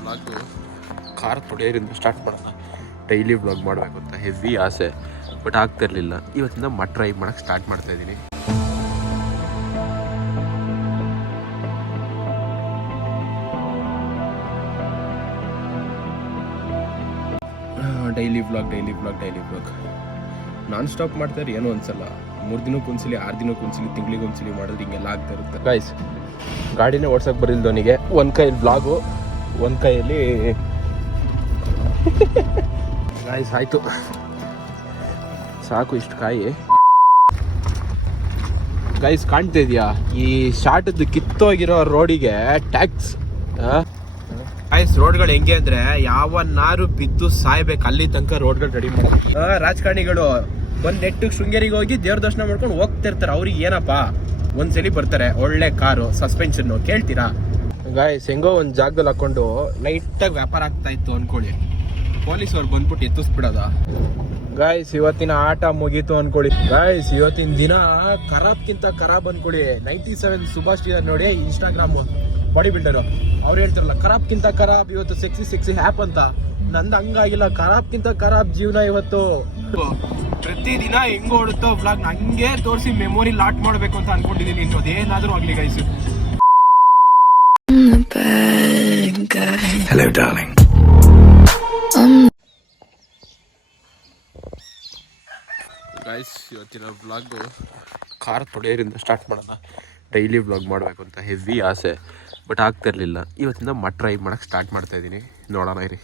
Blog car ತೊಡೆಯೋರಿಂದ start ಮಾಡೋಣ. Daily blog ಮಾಡಬೇಕು ಅಂತ ಹೆವಿ ಆಸೆ. ಬಟ್ ಆಗ್ತಿರಲಿಲ್ಲ ಇವತ್ತಿಂದ ಮಟ್ ಟ್ರೈ ಮಾಡೋಕ್ಕೆ ಸ್ಟಾರ್ಟ್ ಮಾಡ್ತಾ ಇದ್ದೀನಿ. Daily blog daily blog daily blog non stop ಮಾಡ್ತಾರೆ ಏನೋ ಅನ್ಸಲ್ಲ ಮೂರು ದಿನಕ್ಕೆ ಒಂದ್ಸಲಿ, ಆರು ತಿಂಗಳಿಗೆ ಒಂದ್ಸಲಿ ಮಾಡಿದ್ರೆ ಹಿಂಗೆಲ್ಲ ಆಗ್ತಾ ಇರುತ್ತೆ. ಗೈಸ್ ಗಾಡಿನೇ ಓಡ್ಸಕ್ ಬರಿಲ್ದವನಿಗೆ. ಒಂದ್ ಕೈಯಲ್ಲಿ ಬ್ಲಾಗು ಒಂದ್ ಕೈಯಲ್ಲಿ ಗಾಯ್ಸ್ ಆಯ್ತು. ಸಾಕು ಇಷ್ಟು ಕಾಯಿ. ಗೈಸ್ ಕಾಣ್ತಾ ಇದೆಯಾ? ಈ ಶಾರ್ಟದ್ದು ಕಿತ್ತೋಗಿರೋ ರೋಡಿಗೆ ಟ್ಯಾಕ್ಸ್ ಗೈಸ್ ರೋಡ್ಗಳು ಹೆಂಗೆ ಅಂದ್ರೆ ನಾರು ಬಿದ್ದು ಸಾಯ್ಬೇಕು, ಅಲ್ಲಿ ತನಕ ರೋಡ್ಗಳು ರೆಡಿ ಮಾಡಿ ರಾಜಕಾರಣಿಗಳು ಒಂದ್ ನೆಟ್ಟಿಗೆ ಶೃಂಗೇರಿಗೆ ಹೋಗಿ ದೇವ್ರ ದರ್ಶನ ಮಾಡ್ಕೊಂಡು ಹೋಗ್ತಿರ್ತಾರೆ. ಅವ್ರಿಗೆ ಏನಪ್ಪ? ಒಂದ್ಸಲಿ ಬರ್ತಾರೆ. ಒಳ್ಳೆ ಕಾರು ಸಸ್ಪೆನ್ಷನ್ ಕೇಳ್ತೀರಾ? ಗಾಯ್ಸ್ ಹೆಂಗೋ ಒಂದು ಜಾಗದಲ್ಲಿ ಹಾಕೊಂಡು ಲೈಟಾಗಿ ವ್ಯಾಪಾರ ಆಗ್ತಾ ಇತ್ತು ಅನ್ಕೊಳ್ಳಿ. ಪೊಲೀಸ್ ಅವ್ರು ಬಂದ್ಬಿಟ್ಟು ಎತ್ತಿಸ್ಬಿಡೋದ? ಗಾಯ್ಸ್ ಇವತ್ತಿನ ಆಟ ಮುಗೀತು ಅನ್ಕೊಳ್ಳಿ. ಗಾಯ್ಸ್ ಇವತ್ತಿನ ದಿನ ಖರಾಬ್ಕಿಂತ ಖರಾಬ್ ಅನ್ಕೊಳ್ಳಿ. ನೈಂಟಿ ಸೆವೆನ್ ಸುಭಾಷ್ ನೋಡಿ ಇನ್ಸ್ಟಾಗ್ರಾಮ್ ಬಾಡಿ ಬಿಲ್ಡರು ಅವ್ರು ಹೇಳ್ತಾರಲ್ಲ ಖರಾಬ್ಕಿಂತ ಖರಾಬ್ ಇವತ್ತು ಸೆಕ್ಸಿ ಸೆಕ್ಸಿ ಹ್ಯಾಪ್ ಅಂತ ನಂದು ಹಂಗಾಗಿಲ್ಲ ಖರಾಬ್ಕಿಂತ ಖರಾಬ್ ಜೀವನ ಇವತ್ತು ಪ್ರತಿದಿನ ಹೆಂಗ್ ಓಡುತ್ತೋ ಬ್ಲಾಗ್ ಹಂಗೆ ತೋರಿಸಿ ಮೆಮೊರಿ ಲಾಟ್ ಮಾಡ್ಬೇಕು ಅಂತ ಅನ್ಕೊಂಡಿದೀನಿ ಇನ್ನು ಅದೇನಾದ್ರೂ ಆಗ್ಲಿ ಗೈಸ್. Hello, darling. ಗಾಯ್ಸ್ ಇವತ್ತಿನ ಬ್ಲಾಗ್ ಕಾರ್ ತೊಡೆಯರಿಂದ ಸ್ಟಾರ್ಟ್ ಮಾಡೋಣ ಡೈಲಿ ವ್ಲಾಗ್ ಮಾಡಬೇಕು ಅಂತ ಹೆವಿ ಆಸೆ. ಬಟ್ ಆಗ್ತಿರಲಿಲ್ಲ. ಇವತ್ತಿಂದ ಮಟ್ ಟ್ರೈ ಮಾಡೋಕ್ಕೆ ಸ್ಟಾರ್ಟ್ ಮಾಡ್ತಾ ಇದ್ದೀನಿ ನೋಡೋಣ ಇರಿ.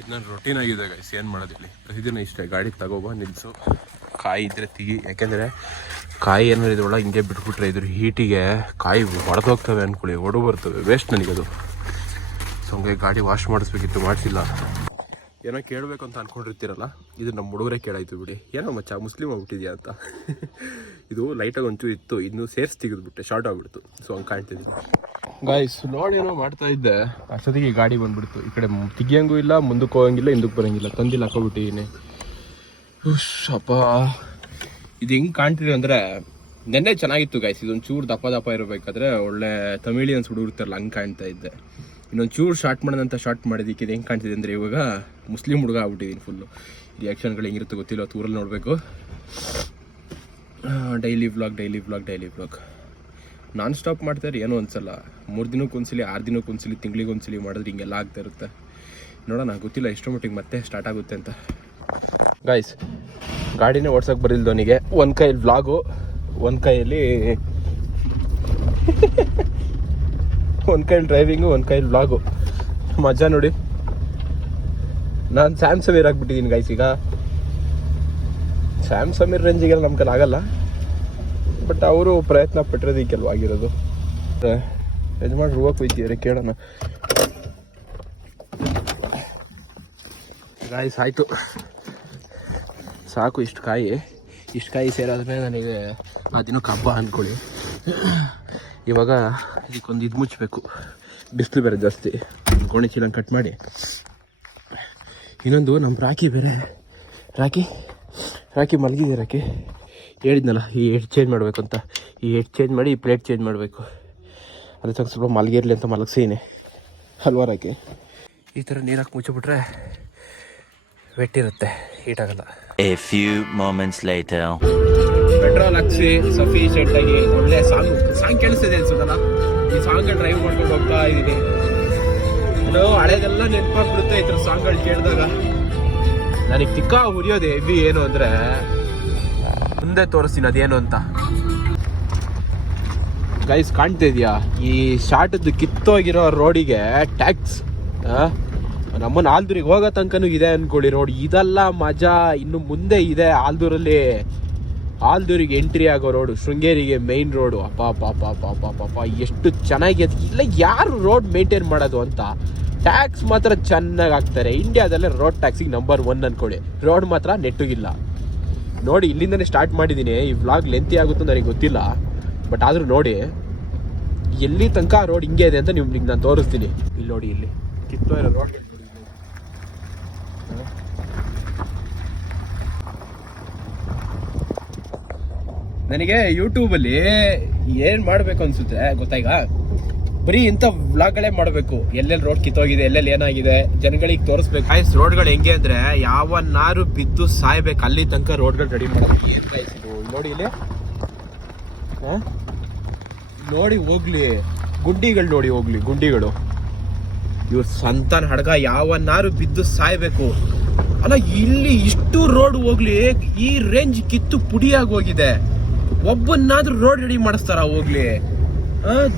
ಇದು ರೊಟೀನ್ ಆಗಿದೆ ಗೈಸ್ ಏನು ಮಾಡೋದಿಲ್ಲ ಪ್ರತಿದಿನ ಇಷ್ಟೇ. ಗಾಡಿ ತಗೋಬಾ ನಿಲ್ಲಿಸು ಕಾಯಿ ಇದ್ರೆ ತೆಗಿ, ಯಾಕೆಂದರೆ ಕಾಯಿ ಏನಾರು ಇದ್ರೊಳಗೆ ಹಿಂಗೆ ಬಿಟ್ಬಿಟ್ರೆ ಇದ್ರ ಹೀಟಿಗೆ ಕಾಯಿ ಒಡೆದೋಗ್ತವೆ ಅಂದ್ಕೊಳ್ಳಿ ಒಡು ಬರ್ತವೆ ವೇಸ್ಟ್ ನನಗದು ಸೊ ಹಂಗೆ ಗಾಡಿ ವಾಶ್ ಮಾಡಿಸ್ಬೇಕಿತ್ತು, ಮಾಡಿಸಿಲ್ಲ. ಏನೋ ಕೇಳಬೇಕು ಅಂತ ಅನ್ಕೊಂಡಿರ್ತೀರಲ್ಲ, ಇದು ನಮ್ಮ ಹುಡುಗರೇ ಕೇಳಾಯ್ತು ಬಿಡಿ. ಏನೋ ಮಚ್ಚ, ಮುಸ್ಲಿಮ್ ಆಗ್ಬಿಟ್ಟಿದ್ಯಾ ಅಂತ. ಇದು ಲೈಟಾಗಿ ಒಂಚೂರು ಇತ್ತು, ಇನ್ನು ಸೇರ್ಸಿ ತೆಗೆದ್ಬಿಟ್ಟೆ ಶಾರ್ಟ್ ಆಗ್ಬಿಡ್ತು. ಸೊ ಹಂಗೆ ಕಾಣ್ತಿದ್ದೀನಿ ಗಾಯ್ಸ್ ನೋಡಿ ಏನೋ ಮಾಡ್ತಾ ಇದ್ದೆ. ಅಷ್ಟೊತ್ತಿಗೆ ಗಾಡಿ ಬಂದ್ಬಿಡ್ತು. ಈ ಕಡೆ ತೆಗಿಯಂಗೂ ಇಲ್ಲ, ಮುಂದಕ್ಕೆ ಹೋಗಂಗಿಲ್ಲ, ಹಿಂದಕ್ಕೆ ಬರೋಂಗಿಲ್ಲ ತಂದಿಲ್ಲ ಹಾಕೋಬಿಟ್ಟಿದ್ದೀನಿ ಅಪ್ಪ ಇದು ಹೆಂಗೆ ಕಾಣ್ತಿದೆ ಅಂದರೆ ನೆನ್ನೆ ಚೆನ್ನಾಗಿತ್ತು ಗೈಸ್ ಇದೊಂದು ಚೂರು ದಪ್ಪ ದಪ್ಪ ಇರಬೇಕಾದ್ರೆ ಒಳ್ಳೆ ತಮಿಳಿಯನ್ಸ್ ಹುಡುಗರ್ತಾರಲ್ಲ ಹಂಗೆ ಕಾಣ್ತಾ ಇದ್ದೆ. ಇನ್ನೊಂದು ಚೂರು ಶಾರ್ಟ್ ಮಾಡೋದಂತ ಶಾರ್ಟ್ ಮಾಡಿದ್ದಕ್ಕೆ ಇದು ಹೆಂಗೆ ಕಾಣ್ತಿದೆ ಅಂದರೆ ಇವಾಗ ಮುಸ್ಲಿಂ ಹುಡುಗ ಆಗ್ಬಿಟ್ಟಿದ್ದೀನಿ ಫುಲ್ಲು ರಿಯಾಕ್ಷನ್ಗಳು ಹೆಂಗಿರುತ್ತೆ ಗೊತ್ತಿಲ್ಲ ಊರಲ್ಲಿ ನೋಡಬೇಕು. Daily blog daily blog daily blog non stop ಮಾಡ್ತಾರೆ ಏನೋ ಅನ್ಸಲ್ಲ. ಮೂರು ದಿನಕ್ಕೆ ಒಂದ್ಸಲಿ, ಆರು ದಿನಕ್ಕೆ ಒಂದ್ಸಲಿ, ತಿಂಗಳಿಗೆ ಒಂದ್ಸಲಿ ಮಾಡಿದ್ರೆ ಹಿಂಗೆಲ್ಲ ಆಗ್ತಾ ಇರುತ್ತೆ. ನೋಡೋಣ, ಗೊತ್ತಿಲ್ಲ ಎಷ್ಟೋ ಮಟ್ಟಿಗೆ ಮತ್ತೆ ಸ್ಟಾರ್ಟ್ ಆಗುತ್ತೆ ಅಂತ. ಗಾಯ್ಸ್ ಗಾಡಿನೇ ಓಡ್ಸೋಕೆ ಬರಿಲ್ದವನಿಗೆ ಒಂದು ಕೈಯಲ್ಲಿ ವ್ಲಾಗು ಒಂದು ಕೈಯಲ್ಲಿ ಒಂದು ಕೈಯಲ್ಲಿ ಡ್ರೈವಿಂಗು ಒಂದು ಕೈಯಲ್ಲಿ ವ್ಲಾಗು ಮಜಾ ನೋಡಿ. ನಾನು ಸ್ಯಾಮ್ ಸಮೀರ್ ಆಗ್ಬಿಟ್ಟಿದ್ದೀನಿ ಗಾಯ್ಸ್ ಈಗ. ಸ್ಯಾಮ್ ಸಮೀರ್ ರೇಂಜಿಗೆಲ್ಲ ನಮ್ಮ ಕೈಲಿ ಆಗಲ್ಲ. ಬಟ್ ಅವರು ಪ್ರಯತ್ನ ಪಟ್ಟಿರೋದು ಕೆಲವಾಗಿರೋದು ಯಜಮಾನ್ ಹೋಯ್ತಿದ್ದಾರೆ ಕೇಳೋಣ. ಗಾಯ್ಸ್ ಆಯಿತು. ಸಾಕು ಇಷ್ಟು ಕಾಯಿ. ಇಷ್ಟು ಕಾಯಿ ಸೇರಾದ್ಮೇಲೆ ನನಗೆ ಆ ದಿನಕ್ಕೆ ಹಬ್ಬ ಅಂದ್ಕೊಳ್ಳಿ. ಇವಾಗ ಇದಕ್ಕೊಂದು ಇದು ಮುಚ್ಚಬೇಕು. ಬಿಸಿಲು ಬೇರೆ ಜಾಸ್ತಿ. ಗೋಣಿ ಚೀಲನ ಕಟ್ ಮಾಡಿ. ಇನ್ನೊಂದು ನಮ್ಮ ರಾಖಿ ಬೇರೆ. ರಾಖಿ ರಾಖಿ ಮಲಗಿದೆ ರಾಖಿ? ಹೇಳಿದ್ನಲ್ಲ, ಈ ಹೆಡ್ ಚೇಂಜ್ ಮಾಡಬೇಕು ಅಂತ ಈ ಹೆಡ್ ಚೇಂಜ್ ಮಾಡಿ ಈ ಪ್ಲೇಟ್ ಚೇಂಜ್ ಮಾಡಬೇಕು. ಅದಕ್ಕೆ ಸ್ವಲ್ಪ ಮಲಗಿರಲಿ ಅಂತ ಮಲಗಿಸೀನಿ ಹಲ್ವಾ ರಾಕಿ ಈ ಥರ ನೀರಾಕಿ ಮುಚ್ಚಿಬಿಟ್ರೆ, ವೆಟ್ಟಿರುತ್ತೆ. ಹೀಟಾಗಲ್ಲ A few moments later. Petrol ಹಾಕ್ಸಿ ಸಫಿಷಿಯೆಂಟ್ ಆಗಿ ಒಳ್ಳೆ ಸಾಂಗ್ ಸಾಂಗ್ ಕೇಳಿಸ್ತಿದೆ ಅನ್ಸುತ್ತಲ್ಲ? ಈ ಸಾಂಗ್ ಡ್ರೈವ್ ಮಾಡ್ಕೊಂಡು ಹೋಗ್ತಾ ಇದ್ದೀನಿ. ಅದು ಹಳೆದೆಲ್ಲ ನೆನಪಾಗ್ಬಿಡುತ್ತೆ ಈ ಥರ ಸಾಂಗ್ಗಳು ಕೇಳಿದಾಗ. ನನಗೆ ತಿಕ್ಕ ಹುರಿಯೋದು ಹೆವಿ ಏನು ಅಂದರೆ, ಮುಂದೆ ತೋರಿಸ್ತೀನಿ ಅದೇನು ಅಂತ. ಗೈಸ್ ಕಾಣ್ತಾ ಇದೆಯಾ? ಈ ಶಾರ್ಟದ್ದು ಕಿತ್ತೋಗಿರೋ ರೋಡಿಗೆ ಟ್ಯಾಕ್ಸ್ ನಮ್ಮನ್ನ ಆಲ್ದೂರಿಗೆ ಹೋಗೋ ತನಕನೂ ಇದೆ ಅನ್ಕೊಳ್ಳಿ ರೋಡ್ ಇದೆಲ್ಲ ಮಜಾ, ಇನ್ನು ಮುಂದೆ ಇದೆ ಆಲ್ದೂರಲ್ಲಿ. ಆಲ್ದೂರಿಗೆ ಎಂಟ್ರಿ ಆಗೋ ರೋಡು ಶೃಂಗೇರಿಗೆ ಮೈನ್ ರೋಡು ಅಪ್ಪ ಅಪ್ಪ ಅಪ್ಪ ಅಪ್ಪ ಎಷ್ಟು ಚೆನ್ನಾಗಿ ಅದು ಇಲ್ಲ, ಯಾರು ರೋಡ್ ಮೇಂಟೈನ್ ಮಾಡೋದು ಅಂತ? ಟ್ಯಾಕ್ಸ್ ಮಾತ್ರ ಚೆನ್ನಾಗಿ ಹಾಕ್ತಾರೆ ಇಂಡಿಯಾದಲ್ಲೇ ರೋಡ್ ಟ್ಯಾಕ್ಸಿಗೆ ನಂಬರ್ ಒನ್ ಅನ್ಕೊಳ್ಳಿ. ರೋಡ್ ಮಾತ್ರ ನೆಟ್ಟಗಿಲ್ಲ. ನೋಡಿ, ಇಲ್ಲಿಂದನೇ ಸ್ಟಾರ್ಟ್ ಮಾಡಿದ್ದೀನಿ ಈ ವ್ಲಾಗ್ ಲೆಂತಿ ಆಗುತ್ತೋ ನನಗೆ ಗೊತ್ತಿಲ್ಲ. ಬಟ್ ಆದರೂ ನೋಡಿ, ಎಲ್ಲಿ ತನಕ ರೋಡ್ ಹಿಂಗೆ ಇದೆ ಅಂತ ನಿಮ್ಗೆ ನಾನು ತೋರಿಸ್ತೀನಿ. ಇಲ್ಲಿ ನೋಡಿ, ಇಲ್ಲಿ ಕಿತ್ತೋ ಇರೋ ರೋಡ್ ನನಗೆ ಯೂಟ್ಯೂಬಲ್ಲಿ ಏನು ಮಾಡಬೇಕು ಅನ್ಸುತ್ತೆ? ಗೊತ್ತಾಯ್ಗ ಬರೀ ಇಂಥ ವ್ಲಾಗ್ಗಳೇ ಮಾಡಬೇಕು. ಎಲ್ಲೆಲ್ಲಿ ರೋಡ್ ಕಿತ್ತೋಗಿದೆ, ಎಲ್ಲೆಲ್ಲಿ ಏನಾಗಿದೆ, ಜನಗಳಿಗೆ ತೋರಿಸ್ಬೇಕು. ಆಯ್ತು ರೋಡ್ಗಳು ಹೆಂಗೆ ಅಂದ್ರೆ ನಾರು ಬಿದ್ದು ಸಾಯ್ಬೇಕು. ಅಲ್ಲಿ ತನಕ ರೋಡ್ಗಳು ರೆಡಿ ಮಾಡಬೇಕು? ನೋಡಿ ಇಲ್ಲಿ? ನೋಡಿ ಹೋಗ್ಲಿ. ಗುಂಡಿಗಳು ನೋಡಿ ಹೋಗ್ಲಿ, ಗುಂಡಿಗಳು. ಇವ್ರು ಸಂತಾನ ಹಡಗ ನಾರು ಬಿದ್ದು ಸಾಯ್ಬೇಕು. ಅಲ್ಲ, ಇಲ್ಲಿ ಇಷ್ಟು ರೋಡ್ ಹೋಗ್ಲಿ, ಈ ರೇಂಜ್ ಕಿತ್ತು ಪುಡಿಯಾಗಿ ಹೋಗಿದೆ. ಒಬ್ಬನ್ನಾದ್ರೂ ರೋಡ್ ರೆಡಿ ಮಾಡಿಸ್ತಾರ ಹೋಗ್ಲಿ?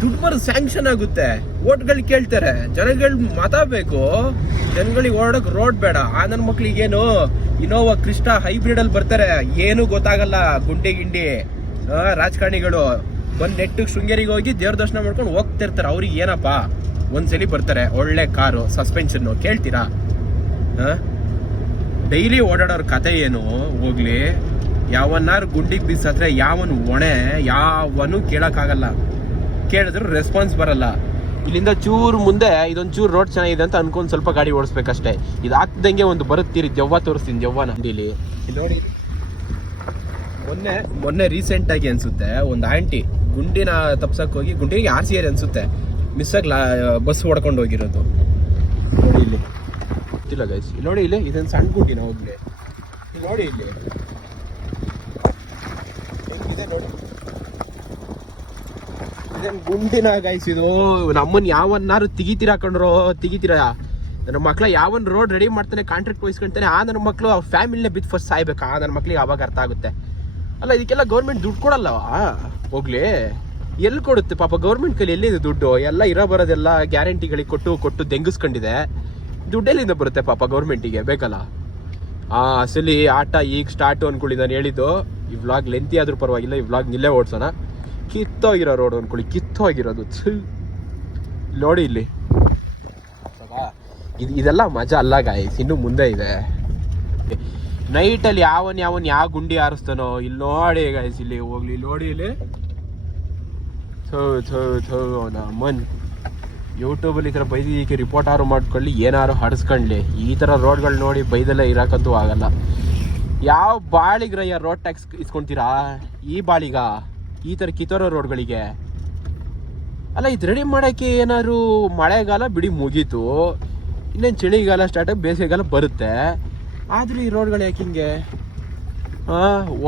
ದುಡ್ಡು ಬರೋದು ಸ್ಯಾಂಕ್ಷನ್ ಆಗುತ್ತೆ. ಓಟ್ಗಳು ಕೇಳ್ತಾರೆ. ಜನಗಳು ಮಾತಾಡ್ಬೇಕು. ಜನಗಳಿಗೆ ಓಡಕ್ ರೋಡ್ ಬೇಡ. ಆ ನನ್ನ ಮಕ್ಳಿಗೇನು ಇನೋವಾ ಕೃಷ್ಣ ಹೈಬ್ರಿಡ್ ಅಲ್ಲಿ ಬರ್ತಾರೆ. ಏನು ಗೊತ್ತಾಗಲ್ಲ ಗುಂಡಿ ಗಿಂಡಿ. ರಾಜಕಾರಣಿಗಳು. ಒಂದ್ ನೆಟ್ಟು ಶೃಂಗೇರಿಗೆ ಹೋಗಿ ದೇವ್ರ ದರ್ಶನ ಮಾಡ್ಕೊಂಡು ಹೋಗ್ತಿರ್ತಾರೆ. ಅವ್ರಿಗೆ ಏನಪ್ಪ? ಒಂದ್ಸಲಿ ಬರ್ತಾರೆ. ಒಳ್ಳೆ ಕಾರು ಸಸ್ಪೆನ್ಷನ್ ಕೇಳ್ತೀರಾ? ಡೈಲಿ ಓಡಾಡೋರ ಕತೆ ಏನು? ಹೋಗ್ಲಿ. ಯಾವನ್ನಾರು ಗುಂಡಿಗೆ ಬಿಸತ್ರೆ ಯಾವನು ಒಣೆ ಯಾವನು ಕೇಳೋಕ್ಕಾಗಲ್ಲ. ಕೇಳಿದ್ರು ರೆಸ್ಪಾನ್ಸ್ ಬರಲ್ಲ. ಇಲ್ಲಿಂದ ಚೂರು ಮುಂದೆ ಇದೊಂದು ಚೂರು ರೋಡ್ ಚೆನ್ನಾಗಿದೆ ಅಂತ ಅನ್ಕೊಂಡು ಸ್ವಲ್ಪ ಗಾಡಿ ಓಡಿಸ್ಬೇಕಷ್ಟೇ. ಇದು ಒಂದು ಬರುತ್ತೀರಿ ಜವ್ವ ತೋರಿಸ್ತೀನಿ, ಜವ್ವನ. ಇಲ್ಲಿ. ನೋಡಿ. ಮೊನ್ನೆ ಮೊನ್ನೆ ರೀಸೆಂಟ್ ಆಗಿ ಅನ್ಸುತ್ತೆ, ಒಂದು ಆಂಟಿ ಗುಂಡಿನ ತಪ್ಸಕ್ಕೆ ಹೋಗಿ ಗುಂಡಿಗೆ ಆರ್ ಸಿ ಆರ್ ಅನ್ಸುತ್ತೆ ಮಿಸ್ ಲಾ, ಬಸ್ ಹೊಡ್ಕೊಂಡು ಹೋಗಿರೋದು. ನೋಡಿ ಇಲ್ಲಿ. ಗೊತ್ತಿಲ್ಲ ಗೈಸ್ ನೋಡಿ ಇಲ್ಲಿ, ಇದೊಂದು ಸಣ್ಣ ಗುಂಡಿನ ಹೋಗ್ಲಿ. ನೋಡಿ ಇಲ್ಲಿ. ಗುಂಡಿನ ಗೈಸ್ ಇದು. ಯಾವನ್ನಾರು ತೆಗಿತೀರಾ ಕಣ್ರೋ, ತೆಗಿತೀರಾ? ನನ್ನ ಮಕ್ಳ ಯಾವನ್ ರೋಡ್ ರೆಡಿ ಮಾಡ್ತಾನೆ ಕಾಂಟ್ರಾಕ್ಟ್ ವಹಿಸ್ಕೊಂತಾನೆ, ಆ ನನ್ನ ಮಕ್ಳು ಅವ್ರ ಫ್ಯಾಮಿಲಿನೇ ಬಿದ್ದು ಫಸ್ಟ್ ಸಾಯ್ಬೇಕು? ಆ ನನ್ನ ಮಕ್ಳಿಗೆ ಅವಾಗ ಅರ್ಥ ಆಗುತ್ತೆ? ಅಲ್ಲ, ಇದಕ್ಕೆಲ್ಲ ಗೌರ್ಮೆಂಟ್ ದುಡ್ಡು ಕೊಡಲ್ಲವಾ ಹೋಗ್ಲಿ. ಎಲ್ಲಿ ಕೊಡುತ್ತೆ? ಪಾಪ ಗೌರ್ಮೆಂಟ್ ಕೈಲಿ ಎಲ್ಲಿದೆ ದುಡ್ಡು? ಎಲ್ಲ ಇರೋ ಬರೋದೆಲ್ಲ ಗ್ಯಾರಂಟಿಗಳಿಗೆ ಕೊಟ್ಟು ಕೊಟ್ಟು ದೆಂಗಿಸ್ಕೊಂಡಿದೆ. ದುಡ್ಡೆಲ್ಲಿಂದ ಬರುತ್ತೆ ಪಾಪ ಗೌರ್ಮೆಂಟಿಗೆ ಬೇಕಲ್ಲ? ಆ, ಅಸಲಿ ಆಟ ಈಗ ಸ್ಟಾರ್ಟು ಅನ್ಕೊಳ್ಳಿ ನಾನು ಹೇಳಿದ್ದು. ಈ ವ್ಲಾಗ್ ಲೆಂತಿ ಆದ್ರೂ ಪರವಾಗಿಲ್ಲ, ಈ ವ್ಲಾಗ್ ಇಲ್ಲೇ ಓಡಿಸೋಣ. ಕಿತ್ತೋಗಿರೋ ರೋಡ್ ಅಂದ್ಕೊಳ್ಳಿ ಕಿತ್ತೋಗಿರೋದು. ನೋಡಿ ಇಲ್ಲಿ. ಇದು, ಇದೆಲ್ಲ ಮಜಾ ಅಲ್ಲ ಗಾಯ್ಸ್ ಇನ್ನು ಮುಂದೆ ಇದೆ. ನೈಟಲ್ಲಿ ಯಾವನ್ ಯಾವನ್, ಯಾವ ಗುಂಡಿ ಹಾರಿಸ್ತಾನೋ, ಇಲ್ಲಿ ನೋಡಿ ಗಾಯಸ್ ಇಲ್ಲಿ ಹೋಗ್ಲಿ, ನೋಡಿ ಇಲ್ಲಿ. ಥೋ ಥೋ ಥೋ ಮನ್ ಯೂಟ್ಯೂಬಲ್ಲಿ ಈ ಥರ ಬೈದಿದ್ದಕ್ಕೆ ರಿಪೋರ್ಟ್ ಆರು ಮಾಡ್ಕೊಳ್ಳಿ ಏನಾರು ಹಡಿಸ್ಕೊಳ್ಳಿ ಈ ಥರ ರೋಡ್ಗಳು ನೋಡಿ ಬೈದಲ್ಲೇ ಇರೋಕ್ಕಂತೂ ಆಗಲ್ಲ. ಯಾವ ಬಾಳಿಗ್ರಯ್ಯ ರೋಡ್ ಟ್ಯಾಕ್ಸ್ ಇಸ್ಕೊಂತೀರಾ? ಈ ಬಾಳಿಗ, ಈ ಥರ ಕಿತ್ತೋರೋ ರೋಡ್ಗಳಿಗೆ ಅಲ್ಲ, ಇದು ರೆಡಿ ಮಾಡೋಕ್ಕೆ ಏನಾದ್ರು ಮಳೆಗಾಲ ಬಿಡಿ ಮುಗೀತು. ಇನ್ನೇನು ಚಳಿಗಾಲ ಸ್ಟಾರ್ಟ್ ಆಗಿ ಬೇಸಿಗೆಗಾಲ ಬರುತ್ತೆ. ಆದರೂ ಈ ರೋಡ್ಗಳು ಯಾಕೆ ಹಿಂಗೆ?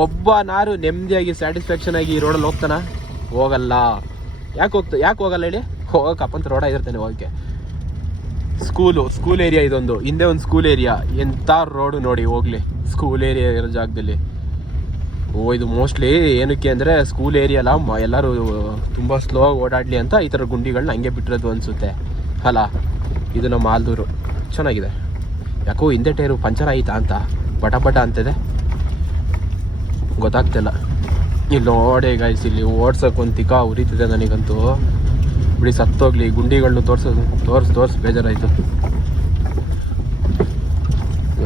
ಒಬ್ಬ ನಾರು ನೆಮ್ಮದಿಯಾಗಿ ಸ್ಯಾಟಿಸ್ಫ್ಯಾಕ್ಷನ್ ಆಗಿ ಈ ರೋಡಲ್ಲಿ ಹೋಗ್ತಾನ? ಹೋಗಲ್ಲ. ಯಾಕೆ ಹೋಗ್ತಾ, ಯಾಕೆ ಹೋಗಲ್ಲ ಹೇಳಿ? ಹೋಗಕ್ಕೆ ಅಪ್ಪಂತ ರೋಡ ಇರ್ತಾನೆ ಹೋಗಕ್ಕೆ. ಸ್ಕೂಲು ಸ್ಕೂಲ್ ಏರಿಯಾ ಇದೊಂದು. ಹಿಂದೆ ಒಂದು ಸ್ಕೂಲ್ ಏರಿಯಾ ಎಂಥ ರೋಡು ನೋಡಿ, ಹೋಗ್ಲಿ. ಸ್ಕೂಲ್ ಏರಿಯಾ ಇರೋ ಜಾಗದಲ್ಲಿ. ಓ, ಇದು ಮೋಸ್ಟ್ಲಿ ಏನಕ್ಕೆ ಅಂದರೆ ಸ್ಕೂಲ್ ಏರಿಯಾ ಅಲ್ಲ, ಮ, ಎಲ್ಲರೂ, ತುಂಬ ಸ್ಲೋ ಓಡಾಡಲಿ ಅಂತ ಈ ಥರ ಗುಂಡಿಗಳನ್ನ ಹಂಗೆ ಬಿಟ್ಟಿರೋದು ಅನಿಸುತ್ತೆ. ಅಲ್ಲ, ಇದು ನಮ್ಮ ಆಲ್ದೂರು ಚೆನ್ನಾಗಿದೆ. ಯಾಕೋ ಹಿಂದೆ ಟೈರು ಪಂಚರ್ ಆಯಿತಾ ಅಂತ. ಬಟ ಬಟ ಅಂತಿದೆ. ಗೊತ್ತಾಗ್ತಿಲ್ಲ. ಇಲ್ಲಿ ನೋಡಿ ಗೈಸ್ ಇಲ್ಲಿ ಓಡ್ಸೋಕೆ ಒಂದು ತಿಕ್ಕ ಉರಿತಿದೆ ನನಗಂತೂ. ಬಿಡಿ ಸತ್ತೋಗ್ಲಿ ಗುಂಡಿಗಳನ್ನ ತೋರ್ಸೋದು, ತೋರ್ಸ್ ತೋರ್ಸ್, ಬೇಜಾರಾಯ್ತು.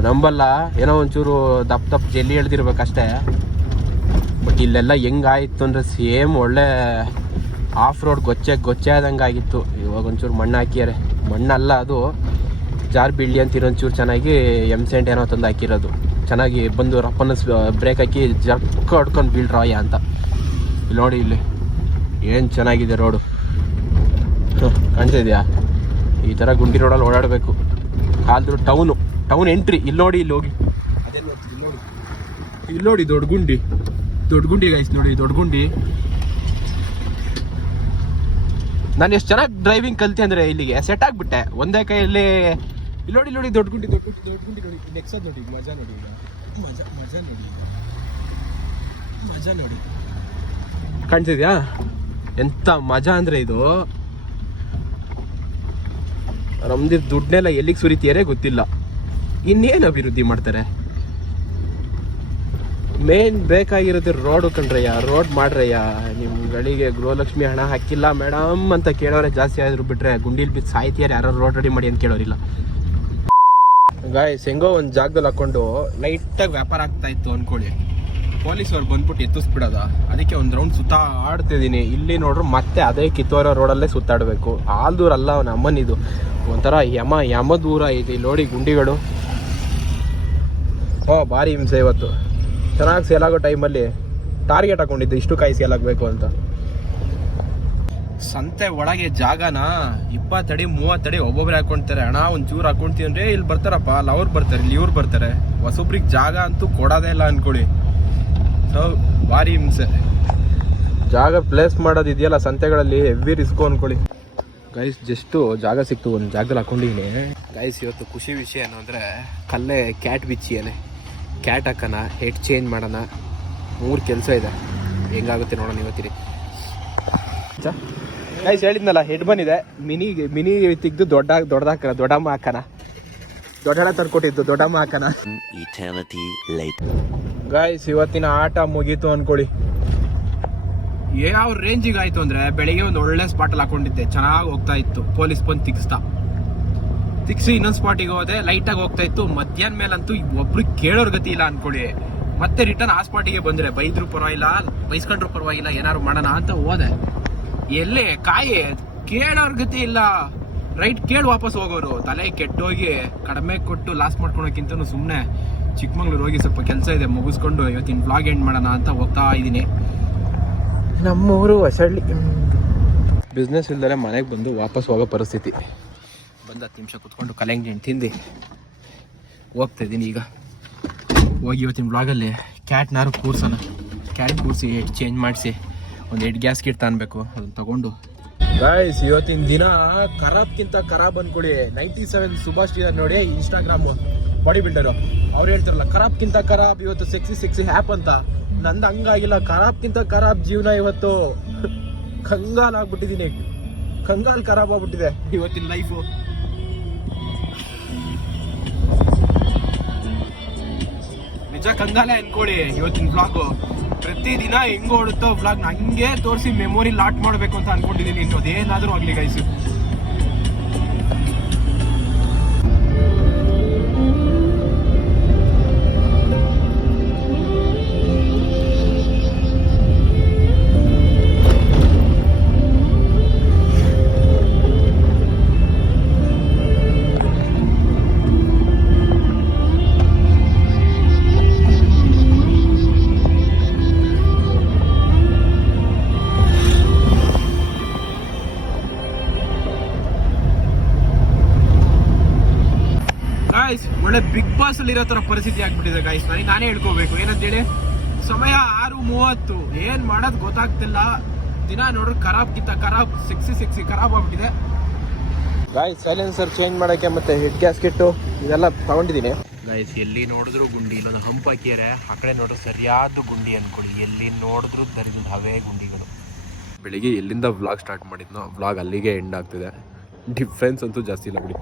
ನಂಬಲ್ಲ, ಏನೋ ಒಂಚೂರು ದಪ್ಪ ದಪ್ಪ ಜಲ್ಲಿ ಎಳ್ದಿರ್ಬೇಕಷ್ಟೇ. ಬಟ್ ಇಲ್ಲೆಲ್ಲ ಹೆಂಗಾಯ್ತು ಅಂದರೆ ಸೇಮ್ ಒಳ್ಳೆ ಆಫ್ ರೋಡ್ ಗೊಚ್ಚೆ ಗೊಚ್ಚೆ ಆದಂಗೆ ಆಗಿತ್ತು ಇವಾಗ ಒಂಚೂರು ಮಣ್ಣು ಹಾಕಿಯಾರೆ ಮಣ್ಣಲ್ಲ ಅದು. ಜಾರ್ ಬಿಳಿ ಅಂತ ಇರೋಂಚೂರು ಚೆನ್ನಾಗಿ ಎಂ ಸೆಂಟ್ ಏನೋ ತಂದು ಹಾಕಿರೋದು. ಚೆನ್ನಾಗಿ ಬಂದು ರಪ್ಪನ ಬ್ರೇಕ್ ಹಾಕಿ ಜರ್ಕ ಹೊಡ್ಕೊಂಡು ಬೀಳ್ರಾಯ ಅಂತ. ನೋಡಿ ಇಲ್ಲಿ, ಏನು ಚೆನ್ನಾಗಿದೆ ರೋಡು. ಕಾಣ್ತಾ ಇದೆಯಾ? ಈ ಥರ ಗುಂಡಿ ರೋಡಲ್ಲಿ ಓಡಾಡಬೇಕು. ಕಾಲ್ದು ಟೌನು ಟೌನ್ ಎಂಟ್ರಿ ಇಲ್ಲಿ ನೋಡಿ ಇಲ್ಲಿ ಹೋಗಿ. ನೋಡಿ. ಇಲ್ಲಿ ನೋಡಿ ದೊಡ್ಡ ಗುಂಡಿ. ದೊಡ್ಡ ಗುಂಡಿ ಗೈಸ್ ನೋಡಿ ದೊಡ್ಡ ಗುಂಡಿ. ನಾನು ಎಷ್ಟು ಚೆನ್ನಾಗಿ ಡ್ರೈವಿಂಗ್ ಕಲ್ತೆ ಅಂದರೆ ಇಲ್ಲಿಗೆ. ಸೆಟ್ ಆಗಿಬಿಟ್ಟೆ. ಒಂದೇ ಕೈಯಲ್ಲಿ. ಇಲ್ಲಿ ನೋಡಿ ಇಲ್ಲಿ ನೋಡಿ ದೊಡ್ಡ ಗುಂಡಿ ದೊಡ್ಡ ಗುಂಡಿ ದೊಡ್ಡ ಗುಂಡಿ ನೋಡಿ. ನೆಕ್ಸ್ಟ್ ನೋಡಿ ಮಜಾ ನೋಡಿ ಈಗ. ಮಜಾ ಮಜಾ ನೋಡಿ ಮಜಾ ನೋಡಿ. ಕಾಣ್ತಿದ್ಯಾ ಎಂತ ಮಜಾ ಅಂದ್ರೆ ಇದು. ನಮ್ದು ದುಡ್ಡನ್ನೆಲ್ಲ ಎಲ್ಲಿಗೆ ಸುರಿತೀಯರೇ ಗೊತ್ತಿಲ್ಲ. ಇನ್ನೇನು ಅಭಿವೃದ್ಧಿ ಮಾಡ್ತಾರೆ? ಮೇನ್ ಬೇಕಾಗಿರೋದು ರೋಡ್ ಕಣ್ರಯ್ಯ ರೋಡ್ ಮಾಡ್ರಯ್ಯ. ನಿಮ್ಗಳಿಗೆ ಗೃಹಲಕ್ಷ್ಮಿ ಹಣ ಹಾಕಿಲ್ಲ ಮೇಡಮ್ ಅಂತ ಕೇಳೋರೆ ಜಾಸ್ತಿ ಆದ್ರು ಬಿಟ್ರೆ ಗುಂಡಿಲ್ ಬಿದ್ದು ಸಾಯ್ತಿಯಾರ ಯಾರು ರೋಡ್ ರೆಡಿ ಮಾಡಿ ಅಂತ ಕೇಳೋರಿಲ್ಲ. ಗಾಯ್ಸ್ ಹೆಂಗೋ ಒಂದು ಜಾಗದಲ್ಲಿ ಹಾಕೊಂಡು ಲೈಟಾಗಿ ವ್ಯಾಪಾರ ಆಗ್ತಾ ಇತ್ತು ಅನ್ಕೊಳ್ಳಿ ಪೊಲೀಸವ್ರು ಬಂದ್ಬಿಟ್ಟು ಎತ್ತಿಸ್ಬಿಡೋದ? ಅದಕ್ಕೆ ಒಂದು ರೌಂಡ್ ಸುತ್ತ ಆಡ್ತಿದ್ದೀನಿ. ಇಲ್ಲಿ ನೋಡ್ರು ಮತ್ತೆ ಅದೇ ಕಿತ್ತೋರ ರೋಡಲ್ಲೇ ಸುತ್ತಾಡಬೇಕು. ಆಲ್ ದೂರ ಅಲ್ಲ ಅವನ ಅಮ್ಮನಿದು. ಒಂಥರ ಯಮ ಯಮ ದೂರ ಇದೆ ಇಲ್ಲಿ ನೋಡಿ ಗುಂಡಿಗಳು. ಓ, ಭಾರಿ ಹಿಂಸೆ ಇವತ್ತು. ಚೆನ್ನಾಗಿ ಸೇಲ್ ಆಗೋ ಟೈಮಲ್ಲಿ ಟಾರ್ಗೆಟ್ ಹಾಕೊಂಡಿದ್ದು ಇಷ್ಟು ಕಾಯಿ ಸೇಲ್ ಆಗಬೇಕು ಅಂತ. ಸಂತೆ ಒಳಗೆ ಜಾಗನ ಇಪ್ಪತ್ತಡಿ ಮೂವತ್ತಡಿ ಒಬ್ಬೊಬ್ರು ಹಾಕೊಂತಾರೆ. ಹಣ ಒಂಚೂರು ಹಾಕೊಂತೀವಿ ಅಂದ್ರೆ ಇಲ್ಲಿ ಬರ್ತಾರಪ್ಪ. ಅಲ್ಲಿ ಅವ್ರು ಬರ್ತಾರೆ, ಇಲ್ಲಿ ಇವ್ರು ಬರ್ತಾರೆ. ಹೊಸೊಬ್ರಿಗೆ ಜಾಗ ಅಂತೂ ಕೊಡೋದೇ ಇಲ್ಲ ಅನ್ಕೊಳ್ಳಿ. ಸೊ ಭಾರಿ ಹಿಂಸೆ. ಜಾಗ ಪ್ಲೇಸ್ ಮಾಡೋದು ಇದೆಯಲ್ಲ ಸಂತೆಗಳಲ್ಲಿ ಹೆವಿ ರಿಸ್ಕು ಅನ್ಕೊಳ್ಳಿ. ಗೈಸ್ ಜಸ್ಟು ಜಾಗ ಸಿಕ್ತು ಒಂದು ಜಾಗದಲ್ಲಿ ಹಾಕೊಂಡಿದ್ದೀನಿ. ಗೈಸ್ ಇವತ್ತು ಖುಷಿ ವಿಷಯ ಏನು ಅಂದರೆ ಕಲ್ಲೇ ಕ್ಯಾಟ್ ಬಿಚ್ಚಿಯೇನೆ ಕ್ಯಾಟ್ ಹಾಕೋಣ ಹೆಡ್ ಚೇಂಜ್ ಮಾಡೋಣ. ಮೂರು ಕೆಲಸ ಇದೆ. ಹೆಂಗಾಗುತ್ತೆ ನೋಡೋಣ ಇವತ್ತಿರಿ. ಗೈಸ್ ಹೇಳಿದ್ನಲ್ಲ ಹೆಡ್ ಬಂದಿದೆ ಮಿನಿ ಮಿನಿ ತೆಗ್ದು ದೊಡ್ಡ ದೊಡ್ಡದಾಕ ದೊಡ್ಡಮ್ಮ ಹಾಕೋಣ. ದೊಡ್ಡ ತಂದ್ಕೊಟ್ಟಿದ್ದು ದೊಡ್ಡಮ್ಮ ಹಾಕೋಣ. ಗಾಯ್ಸ್ ಇವತ್ತಿನ ಆಟ ಮುಗೀತು ಅನ್ಕೊಳ್ಳಿ. ಯಾವ ರೇಂಜಿಗೆ ಆಯ್ತು ಅಂದ್ರೆ ಬೆಳಿಗ್ಗೆ ಒಂದು ಒಳ್ಳೆ ಸ್ಪಾಟಲ್ಲಿ ಹಾಕೊಂಡಿದ್ದೆ. ಚೆನ್ನಾಗಿ ಹೋಗ್ತಾ ಇತ್ತು. ಪೊಲೀಸ್ ಬಂದು ತಿಕ್ಸ್ತಾ. ತಿಕ್ಸಿ ಇನ್ನೊಂದು ಸ್ಪಾಟಿಗೆ ಹೋದೆ. ಲೈಟಾಗಿ ಹೋಗ್ತಾ ಇತ್ತು. ಮಧ್ಯಾಹ್ನ ಮೇಲಂತೂ ಒಬ್ರು ಕೇಳೋರ್ ಗತಿ ಇಲ್ಲ ಅನ್ಕೊಳ್ಳಿ. ಮತ್ತೆ ರಿಟರ್ನ್ ಆ ಸ್ಪಾಟಿಗೆ ಬಂದ್ರೆ ಬೈದ್ರು ಪರವಾಗಿಲ್ಲ, ಬೈಸ್ಕೊಂಡ್ರು ಪರವಾಗಿಲ್ಲ, ಏನಾದ್ರು ಮಾಡೋಣ ಅಂತ ಹೋದೆ. ಎಲ್ಲಿ? ಕಾಯಿ? ಕೇಳೋರ್ ಗತಿ ಇಲ್ಲ. ರೈಟ್ ಕೇಳಿ ವಾಪಸ್ ಹೋಗೋರು. ತಲೆ ಕೆಟ್ಟೋಗಿ ಕಡಿಮೆ ಕೊಟ್ಟು ಲಾಸ್ ಮಾಡ್ಕೊಳಕ್ಕಿಂತ ಸುಮ್ಮನೆ ಚಿಕ್ಕಮಂಗ್ಳೂರು ಹೋಗಿ ಸ್ವಲ್ಪ ಕೆಲಸ ಇದೆ ಮುಗಿಸ್ಕೊಂಡು ಇವತ್ತಿನ ಬ್ಲಾಗ್ ಎಂಡ್ ಮಾಡೋಣ ಅಂತ ಹೋಗ್ತಾ ಇದ್ದೀನಿ ನಮ್ಮೂರು ಹೊಸಳ್ಳಿ. ಬಿಸ್ನೆಸ್ ಇಲ್ದಲೇ ಮನೆಗೆ ಬಂದು ವಾಪಸ್ ಹೋಗೋ ಪರಿಸ್ಥಿತಿ. ಬಂದ ಹತ್ತು ನಿಮಿಷ ಕುತ್ಕೊಂಡು ಕಲೆಂಗ್ ಹಣ್ಣು ತಿಂದು. ಹೋಗ್ತಾ ಇದ್ದೀನಿ ಈಗ. ಹೋಗಿ ಇವತ್ತಿನ ಬ್ಲಾಗಲ್ಲಿ ಕ್ಯಾಟ್ನಾರು ಕೂರ್ಸೋಣ. ಕ್ಯಾಟ್ ಕೂರಿಸಿ ಹೆಡ್ ಚೇಂಜ್ ಮಾಡಿಸಿ ಒಂದು ಎಡ್ ಗ್ಯಾಸ್ ಕಿಟ್ ತಾನಬೇಕು ಅದನ್ನು ತಗೊಂಡು. ಗಾಯ್ಸ್ ಇವತ್ತಿನ ದಿನ ಖರಾಬ್ಗಿಂತ ಖರಾಬ್ ಅನ್ಕೊಳ್ಳಿ ನೈಂಟಿ ಸೆವೆನ್ ಸುಭಾಷ್ ಇದ್ದಾರೆ ನೋಡಿ ಇನ್ಸ್ಟಾಗ್ರಾಮ್ ಬಾಡಿ ಬಿಲ್ಡರು ಅವ್ರು ಹೇಳ್ತಾರಲ್ಲ ಖರಾಬ್ಕಿಂತ ಖರಾಬ್ ಇವತ್ತು ಸೆಕ್ಸಿ ಸೆಕ್ಸಿ ಹ್ಯಾಪ್ ಅಂತ. ನಂದು ಹಂಗಾಗಿಲ್ಲ ಖರಾಬ್ಕಿಂತ ಖರಾಬ್ ಜೀವನ ಇವತ್ತು. ಕಂಗಾಲ್ ಆಗ್ಬಿಟ್ಟಿದ್ದೀನಿ ಕಂಗಾಲ್ ಖರಾಬ್ ಆಗ್ಬಿಟ್ಟಿದೆ. ಇವತ್ತಿನ ಲೈಫು ನಿಜ ಕಂಗಾಲೇ ಅನ್ಕೊಳ್ಳಿ ಇವತ್ತಿನ ವ್ಲಾಗು ಪ್ರತಿದಿನ ಹೆಂಗ್ ಓಡುತ್ತೋ ಬ್ಲಾಗ್ ಹಂಗೆ ತೋರಿಸಿ ಮೆಮೊರಿ ಲಾಟ್ ಮಾಡಬೇಕು ಅಂತ ಅನ್ಕೊಂಡಿದ್ದೀನಿ ಇನ್ನು ಅದೇನಾದರೂ ಆಗಲಿ ಗೈಸ್ ಇರೋ ತರ ಪರಿಸ್ಥಿತಿ ಆಗ್ಬಿಟ್ಟಿದೆ ಗಾಯ್ಸ್ ನನಗೆ ನಾನೇ ಹೇಳ್ಕೋಬೇಕು. ಏನಂತೇಳಿ ಸಮಯ ಆರು ಮೂವತ್ತು. ಏನು ಮಾಡೋದು ಗೊತ್ತಾಗ್ತಿಲ್ಲ. ದಿನ ನೋಡ್ರಿ ಖರಾಬ್ ಗಿತ್ತ ಖರಾಬ್ ಸಿಕ್ಸಿ ಸಿಕ್ಸಿ ಖರಾಬ್ ಆಗ್ಬಿಟ್ಟಿದೆ. ಗಾಯ್ಸ್ ಸೈಲೆನ್ಸರ್ ಚೇಂಜ್ ಮಾಡೋಕ್ಕೆ ಮತ್ತೆ ಹೆಡ್ ಗ್ಯಾಸ್ಕೆಟ್ಟು ಇದೆಲ್ಲ ತಗೊಂಡಿದ್ದೀನಿ. ಗಾಯ್ಸ್ ಎಲ್ಲಿ ನೋಡಿದ್ರು ಗುಂಡಿ ಇಲ್ಲೊಂದು ಹಂಪ್ ಹಾಕಿದರೆ ಆ ಕಡೆ ನೋಡ್ರೆ ಸರಿಯಾದ ಗುಂಡಿ ಅನ್ಕೊಳ್ಳಿ. ಎಲ್ಲಿ ನೋಡಿದ್ರು ದರಿದ ಹವೇ ಗುಂಡಿಗಳು. ಬೆಳಿಗ್ಗೆ ಎಲ್ಲಿಂದ ವ್ಲಾಗ್ ಸ್ಟಾರ್ಟ್ ಮಾಡಿದ್ನೋ ವ್ಲಾಗ್ ಅಲ್ಲಿಗೆ ಎಂಡ್ ಆಗ್ತಿದೆ. ಡಿಫ್ರೆನ್ಸ್ ಅಂತೂ ಜಾಸ್ತಿ ಇಲ್ಲ ಬಿಡಿ.